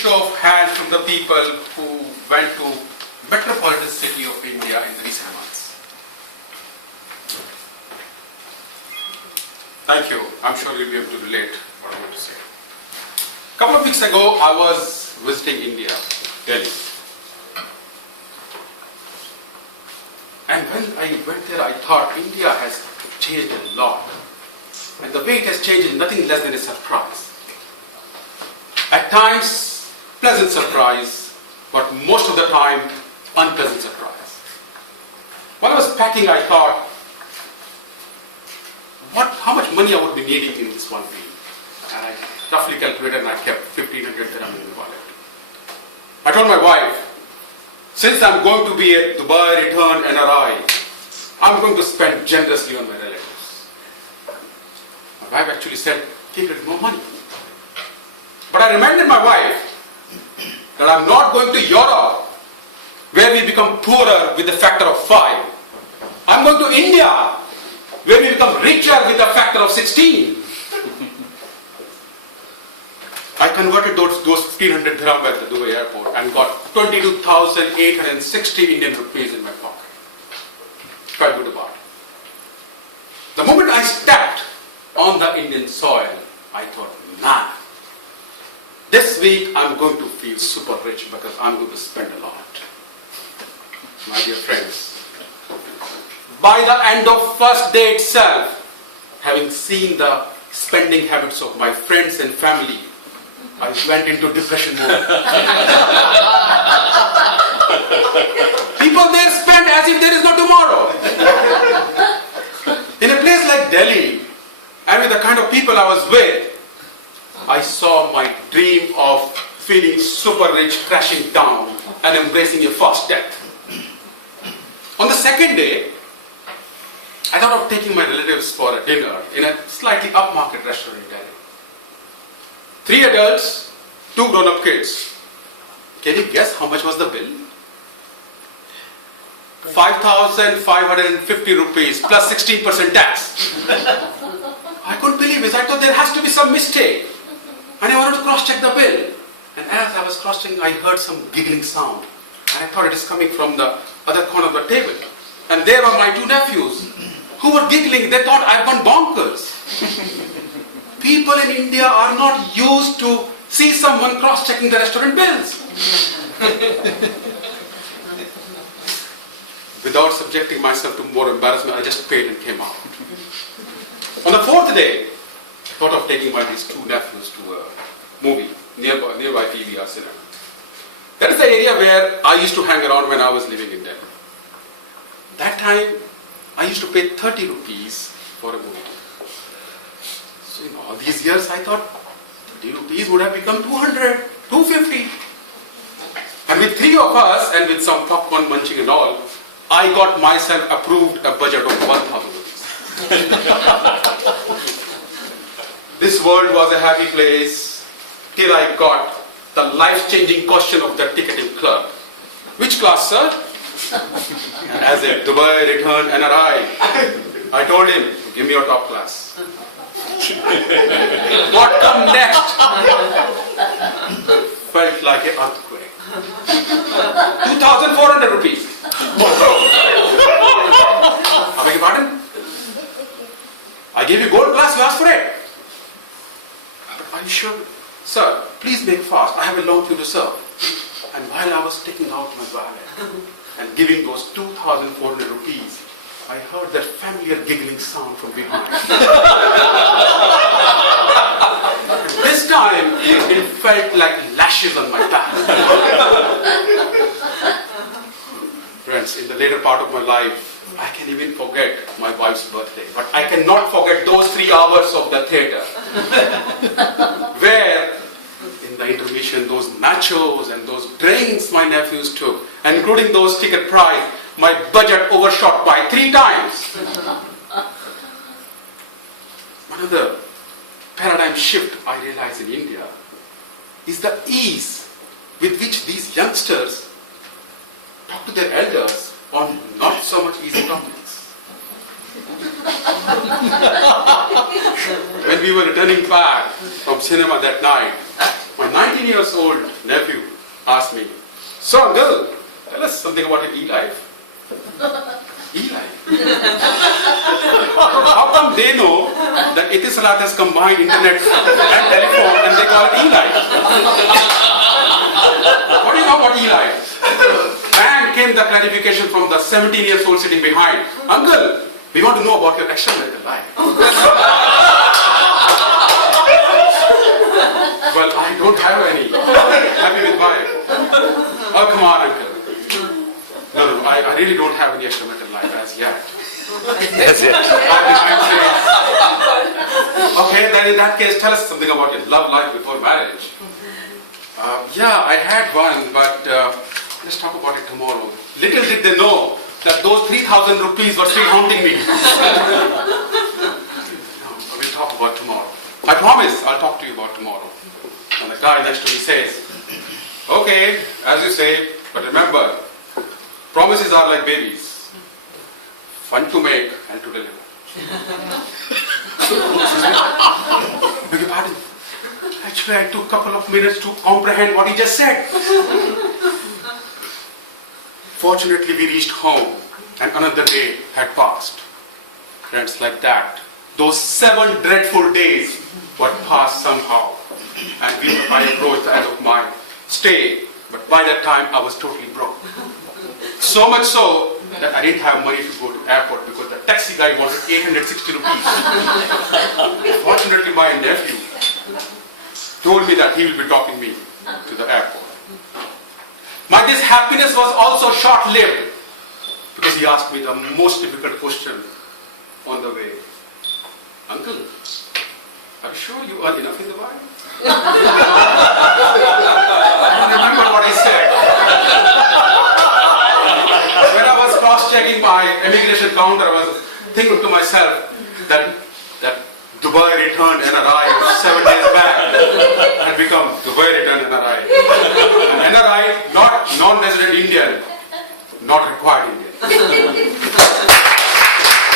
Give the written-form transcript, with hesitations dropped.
Show of hands from the people who went to metropolitan city of India in the recent months. Thank you. I'm sure you'll be able to relate what I'm going to say. A couple of weeks ago, I was visiting India, Delhi. And when I went there, I thought India has changed a lot. And the way it has changed is nothing less than a surprise. At times, pleasant surprise, but most of the time, unpleasant surprise. While I was packing, I thought, how much money I would be needing in this one week. And I roughly calculated and I kept 1,500 dirham in the wallet. I told my wife, since I'm going to be a Dubai return NRI, I'm going to spend generously on my relatives. My wife actually said, keep it more money. But I reminded my wife that I'm not going to Europe, where we become poorer with a factor of 5. I'm going to India, where we become richer with a factor of 16. I converted those 1,500 dirham at the Dubai airport and got 22,860 Indian rupees in my pocket. Quite good about it. The moment I stepped on the Indian soil, I thought, nah. This week I'm going to feel super rich because I'm going to spend a lot. My dear friends, by the end of first day itself, having seen the spending habits of my friends and family, I went into depression mode. People there spend as if there is no tomorrow. In a place like Delhi, and with the kind of people I was with, I saw my dream of feeling super rich crashing down and embracing a fast death. On the second day, I thought of taking my relatives for a dinner in a slightly upmarket restaurant in Delhi. 3 adults, 2 grown-up kids. Can you guess how much was the bill? 5,550 rupees plus 16% tax. I couldn't believe it. I thought there has to be some mistake. And I wanted to cross-check the bill. And as I was cross-checking, I heard some giggling sound. And I thought it is coming from the other corner of the table. And there were my 2 nephews who were giggling. They thought I've gone bonkers. People in India are not used to see someone cross-checking the restaurant bills. Without subjecting myself to more embarrassment, I just paid and came out. On the 4th day, I thought of taking these 2 nephews to a movie nearby PVR cinema. That is the area where I used to hang around when I was living in Delhi. That time, I used to pay 30 rupees for a movie. So in all these years, I thought 30 rupees would have become 200, 250. And with 3 of us, and with some popcorn munching and all, I got myself approved a budget of 1,000 rupees. This world was a happy place till I got the life-changing question of the ticketing clerk. Which class, sir? And as a Dubai return NRI, I told him, give me your top class. What come next? Felt like an earthquake. 2,400 rupees. I beg your pardon? I gave you gold class, you asked for it. Are you sure? Sir, please make fast. I have a long queue to serve. And while I was taking out my wallet and giving those 2,400 rupees, I heard that familiar giggling sound from behind. This time, it felt like lashes on my back. Friends, in the later part of my life, I can even forget my wife's birthday, but I cannot forget those 3 hours of the theatre, where in the intermission, those nachos and those drinks my nephews took, and including those ticket price, my budget overshot by 3 times. Another paradigm shift I realize in India is the ease with which these youngsters talk to their elders on not so much easy topics. When we were returning back from cinema that night, My 19 years old nephew asked me, "So uncle, tell us something about your e-life." E-life? How come they know that Etisalat has combined internet and telephone and they call it e-life? What do you know about e-life? Bang came the clarification from the 17 years old sitting behind. "Uncle, we want to know about your extramarital life." Well, I don't have any. Happy with mine. Oh, come on, uncle. No, I really don't have any extramarital life as yet. That's it. Okay, then in that case, tell us something about your love life before marriage. Yeah, I had one, but let's talk about it tomorrow. Little did they know that those 3,000 rupees were still haunting me. No, we'll talk about tomorrow. I promise I'll talk to you about tomorrow. And the guy next to me says, "Okay, as you say, but remember, promises are like babies. Fun to make and to deliver." Beg your pardon? Actually, I took a couple of minutes to comprehend what he just said. Fortunately, we reached home and another day had passed. Friends, like that, those 7 dreadful days were passed somehow. And I approached the end of my stay, but by that time I was totally broke. So much so that I didn't have money to go to airport because the taxi guy wanted 860 rupees. Fortunately, my nephew told me that he will be dropping me to the airport. This happiness was also short-lived because he asked me the most difficult question on the way. "Uncle, are you sure you earn enough in the Bible?" I remember what I said. When I was cross-checking my immigration counter, I was thinking to myself that Dubai returned NRI 7 days back had become Dubai returned NRI. NRI, not non-resident Indian, not required Indian.